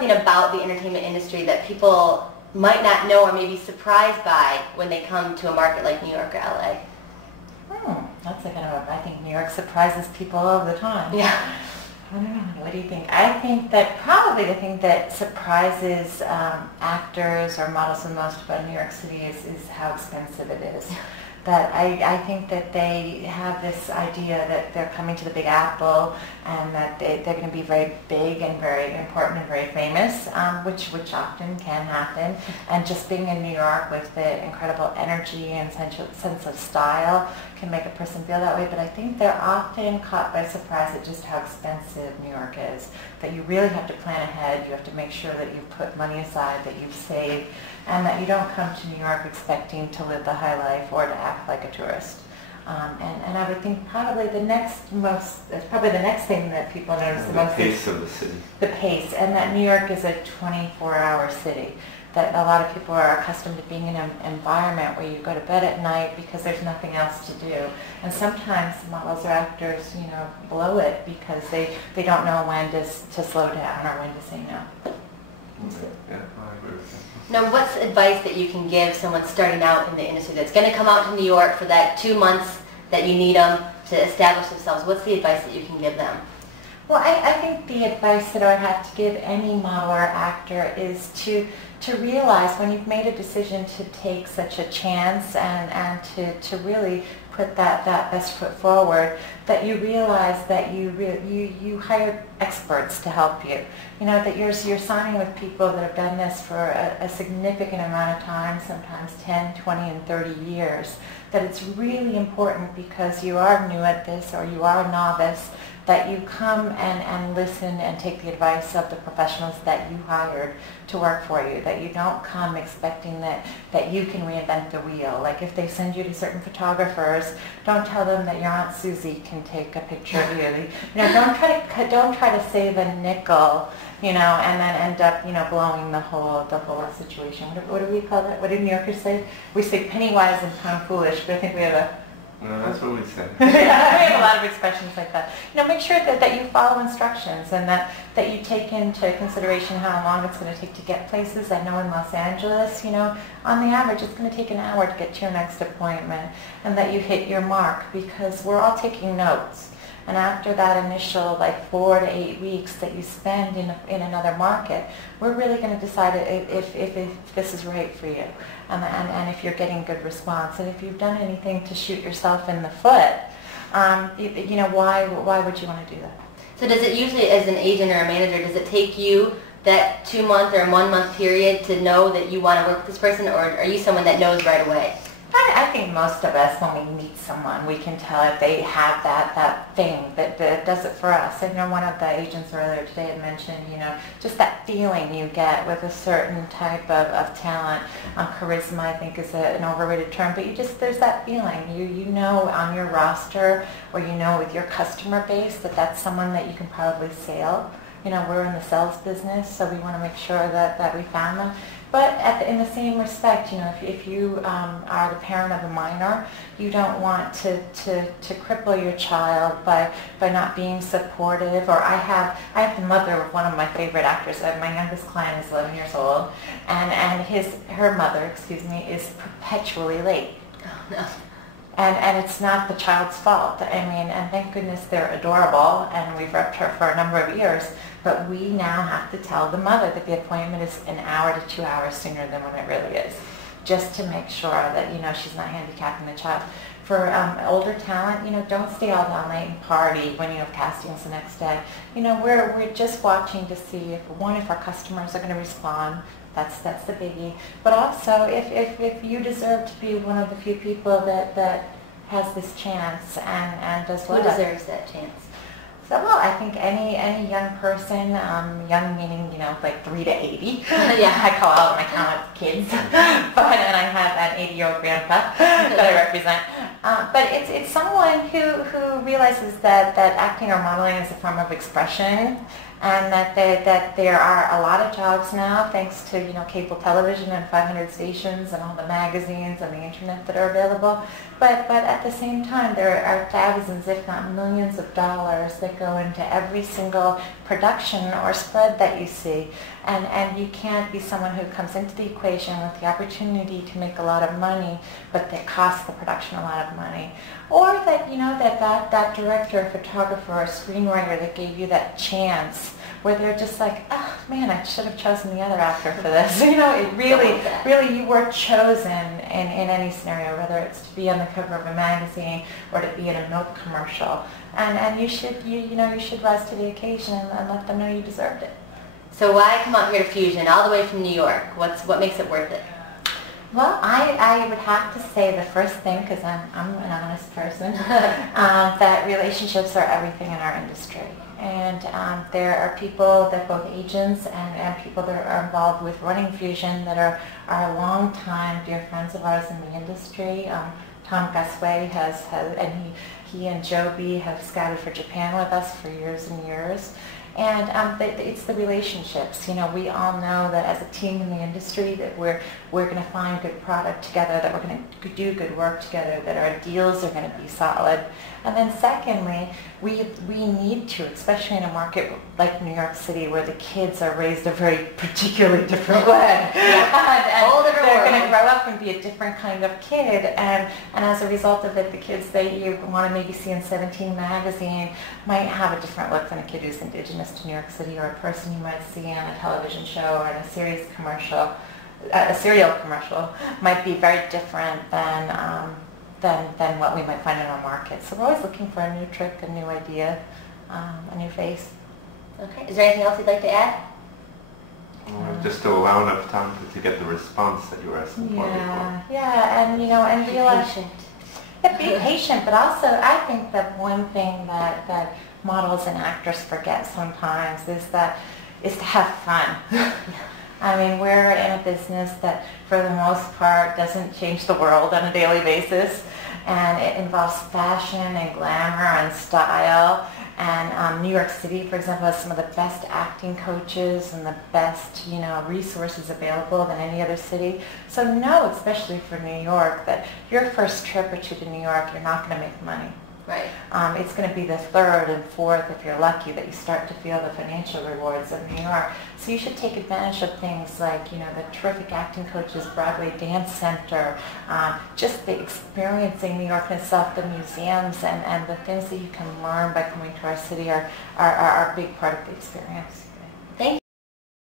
something about the entertainment industry that people might not know or may be surprised by when they come to a market like New York or LA? That's I think New York surprises people all the time. Yeah. I don't know. What do you think? I think that probably the thing that surprises actors or models the most about New York City is how expensive it is. That I think that they have this idea that they're coming to the Big Apple and that they're going to be very big and very important and very famous, which often can happen. And just being in New York with the incredible energy and sense of style can make a person feel that way. But I think they're often caught by surprise at just how expensive New York is. That you really have to plan ahead. You have to make sure that you've put money aside, that you've saved, and that you don't come to New York expecting to live the high life or to act like a tourist. And I would think probably the next thing that people notice the most is the pace of the city. The pace, and that New York is a 24-hour city. That a lot of people are accustomed to being in an environment where you go to bed at night because there's nothing else to do. And sometimes models or actors, blow it because they don't know when to slow down or when to say no. Yeah, I agree with that. Now, what's advice that you can give someone starting out in the industry that's going to come out to New York for that 2 months that you need them to establish themselves? What's the advice that you can give them? Well, I think the advice that I would have to give any model or actor is to realize when you've made a decision to take such a chance and to really put that best foot forward, that you realize that you hire experts to help you. That you're signing with people that have done this for a significant amount of time, sometimes 10, 20, and 30 years. That it's really important because you are new at this or you are a novice, that you come and listen and take the advice of the professionals that you hired to work for you, that you don't come expecting that you can reinvent the wheel. Like if they send you to certain photographers, don't tell them that your Aunt Susie can take a picture of you. Don't try to save a nickel, and then end up, blowing the whole situation. What do we call that? What do New Yorkers say? We say penny wise and pound foolish, but I think we have a No, that's what we say. We have a lot of expressions like that. Make sure that you follow instructions and that you take into consideration how long it's going to take to get places. I know in Los Angeles, on the average it's going to take an hour to get to your next appointment, and that you hit your mark because we're all taking notes. And after that initial 4 to 8 weeks that you spend in another market, we're really going to decide if this is right for you, and if you're getting good response, and if you've done anything to shoot yourself in the foot, why would you want to do that? So does it usually, as an agent or a manager, does it take you that 2 month or 1 month period to know that you want to work with this person, or are you someone that knows right away? I think most of us, when we meet someone, we can tell if they have that thing that does it for us. I know one of the agents earlier today had mentioned, just that feeling you get with a certain type of talent. Charisma, I think, is an overrated term, but there's that feeling. You know on your roster, or with your customer base, that's someone that you can probably sell. We're in the sales business, so we want to make sure that we found them. But in the same respect, if you are the parent of a minor, you don't want to cripple your child by not being supportive. Or I have the mother of one of my favorite actors. My youngest client is 11 years old, and her mother, is perpetually late. Oh, no. And it's not the child's fault. And thank goodness they're adorable, and we've repped her for a number of years. But we now have to tell the mother that the appointment is an hour to 2 hours sooner than when it really is, just to make sure that she's not handicapping the child. For older talent, don't stay all down late and party when you have castings the next day. We're just watching to see if our customers are going to respond. That's the biggie. But also, if you deserve to be one of the few people that has this chance and does well. Who deserves that chance? So, well, I think any young person, young meaning 3 to 80. Yeah. I call all of my talent kids, and I have an 80-year-old grandpa that I represent. But it's someone who realizes that acting or modeling is a form of expression, and that there are a lot of jobs now, thanks to cable television and 500 stations and all the magazines and the internet that are available. But at the same time, there are thousands, if not millions, of dollars that go into every single production or spread that you see. And you can't be someone who comes into the equation with the opportunity to make a lot of money, but that costs the production a lot of money. Or that, that director, photographer, or screenwriter that gave you that chance where they're just like, oh man, I should have chosen the other actor for this. It really you were chosen in any scenario, whether it's to be on the cover of a magazine or to be in a milk commercial. And you should rise to the occasion and let them know you deserved it. So why come out here to Fusion, all the way from New York? What makes it worth it? Well, I would have to say the first thing, because I'm an honest person, that relationships are everything in our industry. And there are people that both agents and people that are involved with running Fusion that are long-time dear friends of ours in the industry. Tom Gusway and he and Joby have scouted for Japan with us for years and years. And it's the relationships. We all know that as a team in the industry that we're going to find good product together, that we're going to do good work together, that our deals are going to be solid. And then secondly, we need to, especially in a market like New York City where the kids are raised a very particularly different way. and they're going to grow up and be a different kind of kid. And as a result of it, the kids that you want to maybe see in 17 magazine might have a different look than a kid who's indigenous to New York City, or a person you might see on a television show or in a series commercial. A cereal commercial might be very different than what we might find in our market. So we're always looking for a new trick, a new idea, a new face. Okay. Is there anything else you'd like to add? Just to allow enough time to get the response that you were asking for before. Yeah, and realize. Be patient. Yeah, be patient, but also I think that one thing that models and actors forget sometimes is to have fun. I mean, we're in a business that, for the most part, doesn't change the world on a daily basis, and it involves fashion and glamour and style. And New York City, for example, has some of the best acting coaches and the best, resources available than any other city. So know, especially for New York, that your first trip or two to New York, you're not going to make money. Right. It's going to be the third and fourth, if you're lucky, that you start to feel the financial rewards of New York. So you should take advantage of things like, the terrific acting coaches, Broadway Dance Center, just the experiencing New York itself, the museums, and the things that you can learn by coming to our city are a big part of the experience.